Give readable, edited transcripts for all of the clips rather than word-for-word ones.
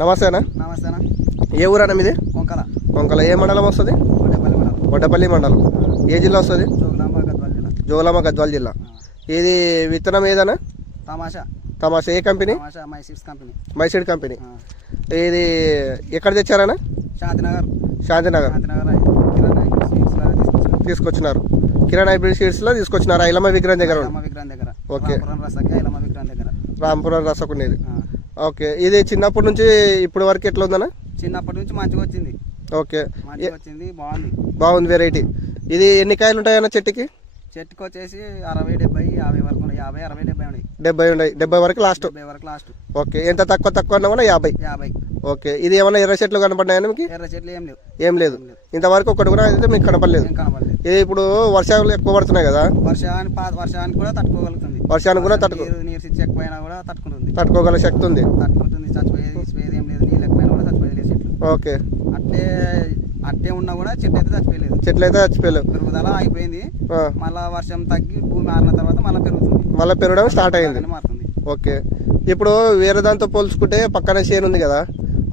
నమస్తేనా. నమస్తేనా. ఏ ఊరన్నా మీది? కొంకల. కొంకల ఏ మండలం వస్తుంది? వడ్డేపల్లి మండలం. వడ్డపల్లి మండలం. ఏ జిల్లా వస్తుంది? జోగులాంబ గద్వాల జిల్లా. జోగులాంబ గద్వాల జిల్లా. ఇది విత్తనం ఏదన్నా? తమాషా. తమాషా ఏ కంపెనీ? తమాషా మైసీడ్స్ కంపెనీ. మైసీడ్ కంపెనీ. ఇది ఎక్కడ తెచ్చారన్నా? శాంతినగర్. శాంతినగర్ తీసుకొచ్చినారు. కిరణ్ హైబ్రిడ్ సీడ్స్లో తీసుకొచ్చినారు. ఐలమ్మ విగ్రహం దగ్గర. విగ్రహం దగ్గర. ఓకే. ఐలమ్మ విగ్రహం దగ్గర. రాంపురం రసకుండేది. ఓకే. ఇది చిన్నప్పటి నుంచి ఇప్పటి వరకు ఎట్లా ఉందన్నా? చిన్నప్పటి నుంచి మంచిగా వచ్చింది. ఓకే. మంచిగా వచ్చింది. బాగుంది వెరైటీ. ఇది ఎన్ని కాయలు ఉంటాయన్న చెట్టుకి? చెట్టుకి వచ్చేసి 60, 70, 50 వరకు ఉన్నాయి. 50, 60, 70 ఉన్నాయి. 70 ఉన్నాయి. 70 వరకు లాస్ట్. 70 వరకు లాస్ట్. ఓకే. ఎంత తక్కువ అన్నా 50. ఓకే. ఇది ఏమన్నా ఎర్ర చెట్లు కనపడ్డాయని మీకు? ఎర్ర చెట్లు ఏం లేదు. ఇంతవరకు ఒకటి కూడా అయితే మీకు కనపడలేదు. ఇది ఇప్పుడు వర్షాలు ఎక్కువ పడుతున్నాయి కదా, వర్షానికి కూడా తట్టుకోగలుగుతుంది. వర్షానికి కూడా నీరు సిచ్చి ఎక్కువైనా కూడా తట్టుకోగల శక్తి ఉంది. చచ్చిపోయేది ఏం లేదు. నీళ్ళు ఎక్కువైనా కూడా చచ్చిపోయేది చెట్లు. ఓకే. అట్టే ఉన్నా కూడా చెట్లు అయితే చచ్చిపోయలేదు. పెరుగుదల అయిపోయింది. మళ్ళా వర్షం తగ్గి భూమి ఆరిన తర్వాత మళ్ళీ పెరగడం స్టార్ట్ అయింది. మారుతుంది. ఓకే. ఇప్పుడు వేరే దాంతో పోల్చుకుంటే పక్కన చేను ఉంది కదా,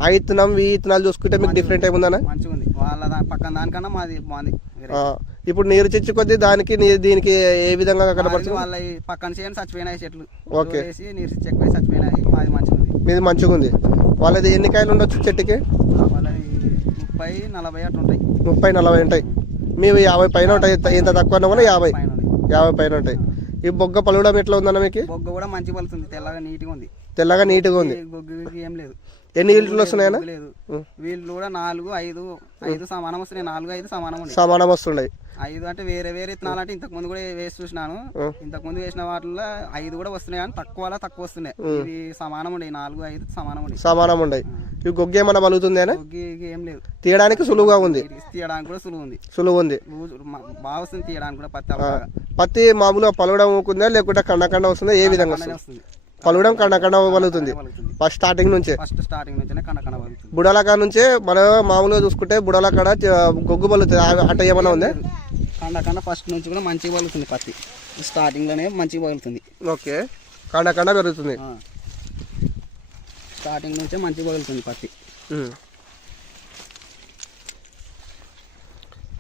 ఆ ఇత్తనం ఈ ఇత్తనాలు చూసుకుంటే మీకు డిఫరెంట్ ఏముందన్నా? మంచిగా ఉంది. వాళ్ళ పక్కన దానికన్నా మాది బాగుంది. ఇప్పుడు నీరు చిచ్చు కొద్దీ దానికి దీనికి ఏ విధంగా కనపడుతుంది? వాళ్ళ పక్కన చేయని చచ్చిపోయినాయి చెట్లు. ఓకే. నీరు చిచ్చు ఎక్కువ చచ్చిపోయినాయి. మాది మంచిగా ఉంది. మీది మంచిగా ఉంది. వాళ్ళది ఎన్ని కాయలు ఉండొచ్చు చెట్టుకి? వాళ్ళది 30, 40 అట్లా ఉంటాయి. 30, 40 ఉంటాయి. మీవి 50 పైన ఉంటాయి. ఎంత తక్కువ అన్నా కూడా 50 పైన ఉంటాయి. ఈ బొగ్గ పలవడం ఎట్లా ఉందన్న మీకు? బొగ్గ కూడా మంచిగా పలుతుంది. తెల్లగా నీట్గా ఉంది. బొగ్గ ఏం లేదు. ఎన్ని వీళ్ళు వస్తున్నాయన్నా? లేదు. వీళ్ళు కూడా 4, 5 సమానం వస్తున్నాయి. 4, 5 సమానం వస్తున్నాయి. 5 అంటే వేరే ఇత్తనాలు అంటే ఇంతకు ముందు కూడా వేసి చూసినాను. ఇంతకు ముందు వేసిన వాటిలో 5 కూడా వస్తున్నాయి కానీ తక్కువ వస్తున్నాయి. ఇవి సమానం ఉండే 4, 5 సమానం ఉండే. ఇవి గొగ్గ ఏమన్నా పలుగుతుంది? ఏం లేదు. తీయడానికి సులువుగా ఉంది. తీయడానికి కూడా సులువు ఉంది. బాగా వస్తుంది తీయడానికి కూడా. పత్తి మామూలుగా పలవడం ఊకుందా లేకుంటే కండ వస్తుందా? ఏ విధంగా వస్తుంది? పలవడం కండ పలుగుతుంది. ఫస్ట్ స్టార్టింగ్ నుంచే బుడలకా నుంచే మనం మామూలుగా చూసుకుంటే బుడలకాడ గొగ్గు పలుగుతుంది. అట్ట ఏమన్నా ఉందా? కండ ఫస్ట్ నుంచి కూడా మంచిగా పలుగుతుంది. పత్తి స్టార్టింగ్ లోనే మంచిగా పలుగుతుంది. ఓకే. కండ పెరుగుతుంది. స్టార్టింగ్ నుంచే మంచిగా పలుగుతుంది పత్తి.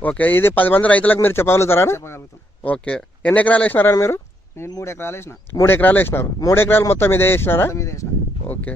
ఓకే. ఇది 10 మంది రైతులకు మీరు చెప్పగలుగుతారా? చెప్పగలుగుతాం. ఓకే. ఎన్ని ఎకరాలు వేసినారా మీరు? నేను 3 ఎకరాలు వేసిన. 3 ఎకరాలు వేసినారు. 3 ఎకరాలు మొత్తం ఇదే వేసినారా? ఓకే.